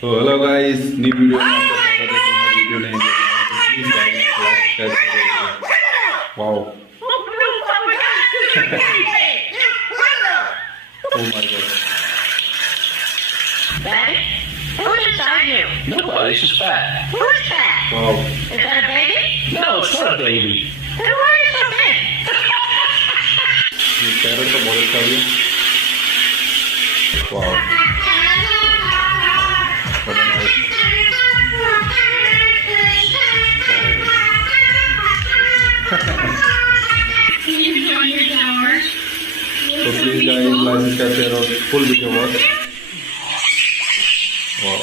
तो hello guys, new video में आपका स्वागत है। तो मैं वीडियो नहीं देख रहा हूं तो प्लीज गाइस लाइक सब्सक्राइब करें। Wow, oh my God. Daddy? Who's inside you? Nobody, it's just fat. Who's that? Wow, Is that a baby? No, it's not a baby. Then why are you so big? ये parrot का बहुत अच्छा है। Wow, बड़ा nice. Can you join your tower? तो please guys like subscribe share और full video watch. Wow